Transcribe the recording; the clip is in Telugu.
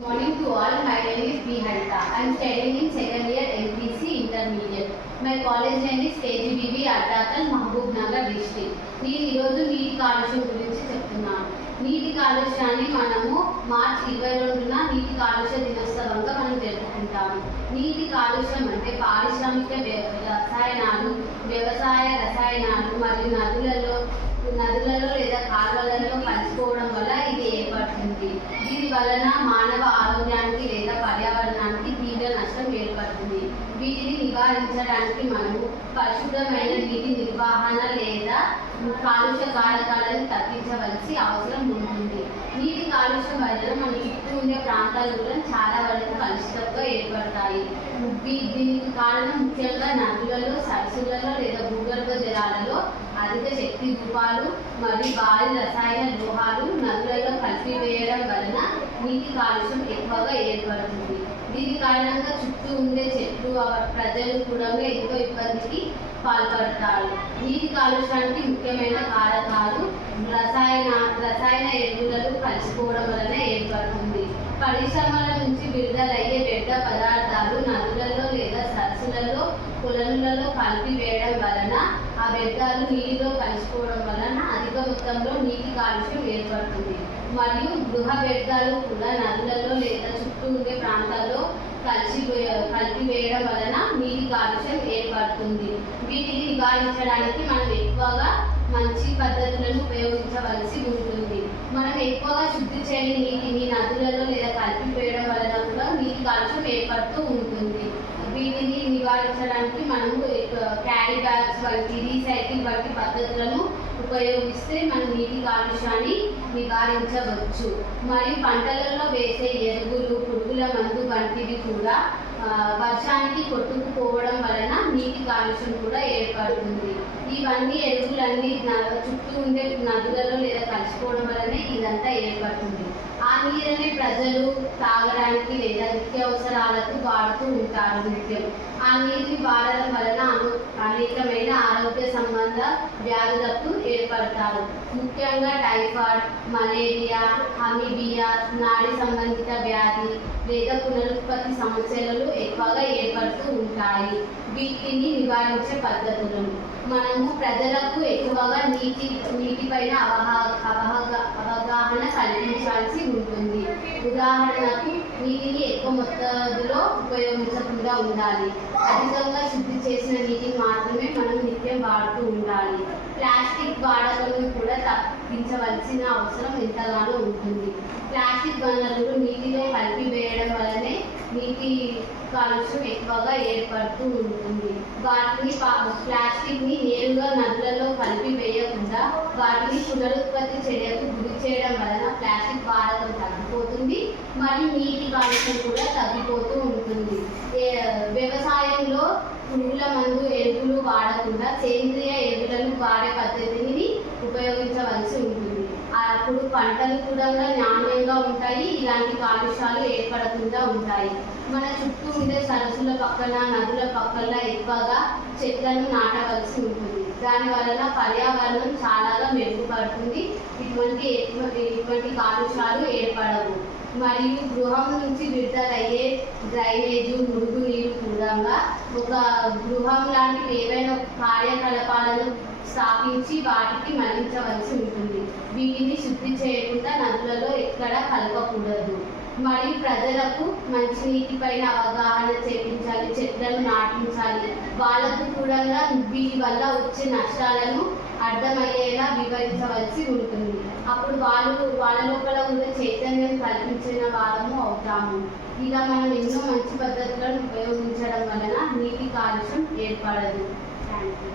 Morning to all. My name is B. Harita. I am studying in second year MPC Intermediate. My college name is KGBB Attackal Mahbub Nagar district. నేను ఈరోజు నీటి కాలుష్యం గురించి చెప్తున్నాను. నీటి కాలుష్యాన్ని మనము మార్చి 22న నీటి కాలుష్య దినోత్సవంగా మనం జరుపుకుంటాము. నీటి కాలుష్యం అంటే పారిశ్రామిక రసాయనాలు, వ్యవసాయ రసాయనాలు మరియు నదులలో లేదా కాలువలలో కలిసిపోవడం వల్ల ఇది ఏర్పడుతుంది. దీని వలన మానవ ఆరోగ్యానికి లేదా పర్యావరణానికి తీవ్ర నష్టం ఏర్పడుతుంది. వీటిని నివారించడానికి మనము పరిశుభ్రమైన నీటి నిర్వహణ లేదా కాలుష్య కారకాలను తగ్గించవలసి అవసరం ఉంటుంది. నీటి కాలుష్యం వలన మన చుట్టూ ఉండే ప్రాంతాలలో చాలా వరకు కలుషితంగా ఏర్పడతాయి. దీనికి కారణం ముఖ్యంగా నదులలో, సరస్సులలో లేదా భూగర్భ జలాలలో అధిక శక్తి రూపాలు మరియు భారీ రసాయన లోహాలు నదులలో కలిపివేయడం వలన నీటి కాలుష్యం ఎక్కువగా ఏర్పడుతుంది. దీని కారణంగా చుట్టూ ఉండే చెట్లు, ప్రజలు కూడా ఎంతో ఇబ్బందికి పాల్పడతారు. నీటి కాలుష్యానికి ముఖ్యమైన కారకాలు రసాయన ఎరువులను కలిసిపోవడం వలన ఏర్పడుతుంది. పరిశ్రమల నుంచి విడుదలయ్యే వ్యర్థ పదార్థాలు నదులలో లేదా సరస్సులలో, కొలనులలో కలిపివేయడం వలన ఆ వ్యర్థాలు నీటిలో కలిసిపోవడం వలన అధిక మొత్తంలో నీటి కాలుష్యం ఏర్పడుతుంది. మరియు గృహ వ్యర్థాలు కూడా నదులలో లేదా చుట్టూ ఉండే ప్రాంతాల్లో కలిపివేయడం వలన నీటి కాలుష్యం ఏర్పడుతుంది. వీటిని నివారించడానికి మనం ఎక్కువగా మంచి పద్ధతులను ఉపయోగించవలసి ఉంటుంది. మనం ఎక్కువగా శుద్ధి చేయని నీటిని నదులలో లేదా కలిపివేయడం వలన కూడా నీటి కాలుష్యం ఏర్పడుతూ ఉంటుంది. వీటిని నివారించడానికి మనము క్యారీ బ్యాగ్స్ వంటి రీసైకిల్ వంటి పద్ధతులను ఉపయోగిస్తే మనం నీటి కాలుష్యాన్ని నివారించవచ్చు. మరియు పంటలలో వేసే ఎరువులు, పురుగుల మందు వంటివి కూడా వర్షానికి కొట్టుకుపోవడం వలన నీటి కాలుష్యం కూడా ఏర్పడుతుంది. ఇవన్నీ ఎరువులన్నీ చుట్టూ ఉండే నదులలో లేదా కలిసిపోవడం వలనే ఇదంతా ఏర్పడుతుంది. ఆ నీరుని ప్రజలు తాగడానికి లేదా నిత్యావసరాలకు వాడుతూ ఉంటారు నిత్యం. ఆ నీటిని వాడడం వలన అనేకమైన ఆరోగ్య సంబంధ వ్యాధులకు ఏర్పడతారు. ముఖ్యంగా టైఫాయిడ్, మలేరియా, అమీబియా, నాడీ సంబంధిత వ్యాధి లేదా పునరుత్పత్తి సమస్యలు ఎక్కువగా ఏర్పడుతూ ఉంటాయి. వీటిని నివారించే పద్ధతులు మనము ప్రజలకు ఎక్కువగా నీటిపైన అవగాహన కల్పించాల్సి ఉంటుంది. ఉదాహరణకు నీటిని ఎక్కువ మొత్తంలో ఉపయోగించకుండా ఉండాలి. అధికంగా శుద్ధి చేసిన నీటిని మాత్రమే మనం నిత్యం వాడుతూ ఉండాలి. ప్లాస్టిక్ వాడకం కూడా తగ్గించవలసిన అవసరం ఎంతగానో ఉంటుంది. ప్లాస్టిక్ వనరులు నీటిలో కలిపివేయడం వల్లనే నీటి కాలుష్యం ఎక్కువగా ఏర్పడుతూ ఉంటుంది. ప్లాస్టిక్ని నేరుగా నదులలో కలిపివేయకుండా వాటిని పునరుత్పత్తి చర్యకు గురి చేయడం వలన ప్లాస్టిక్ వాడకం తగ్గిపోతుంది మరియు నీటి కాలుష్యం కూడా తగ్గిపోతూ ఉంటుంది. వ్యవసాయంలో పురుగుల మందు ఎరువులు వాడకుండా సేంద్రియ ఎరువులను వాడే పద్ధతిని ఉపయోగించవలసి ఉంటుంది. అప్పుడు పంటలు కూడా నాణ్యంగా ఉంటాయి, ఇలాంటి కాలుష్యాలు ఏర్పడకుండా ఉంటాయి. మన చుట్టూ ఉండే సరస్సుల పక్కన, నదుల పక్కన ఎక్కువగా చెట్లను నాటవలసి ఉంటుంది. దాని వలన పర్యావరణం చాలా మెరుగుపడుతుంది. ఇటువంటి కాలుష్యాలు ఏర్పడవు. మరియు గృహం నుంచి విడుదలయ్యే డ్రైనేజు, మురుగునీరు కూడా ఒక గృహం లాంటి ఏవైనా కార్యకలాపాలను స్థాపించి వాటికి మళ్లించవలసి ఉంటుంది. వీటిని శుద్ధి చేయకుండా నదులలో ఎక్కడ కలపకూడదు. మరియు ప్రజలకు మంచినీటి పైన అవగాహన చేయించాలి, చెట్లను నాటించాలి. వాళ్ళకు కూడా వీటి వల్ల వచ్చే నష్టాలను అర్థమయ్యేలా వివరించవలసి ఉంటుంది. అప్పుడు వాళ్ళ లోపల కూడా చైతన్యం కల్పించిన వారము అవుతాము. ఇలా మనం ఎన్నో మంచి పద్ధతులను ఉపయోగించడం వలన నీటి కాలుష్యం ఏర్పడదు. Thank you.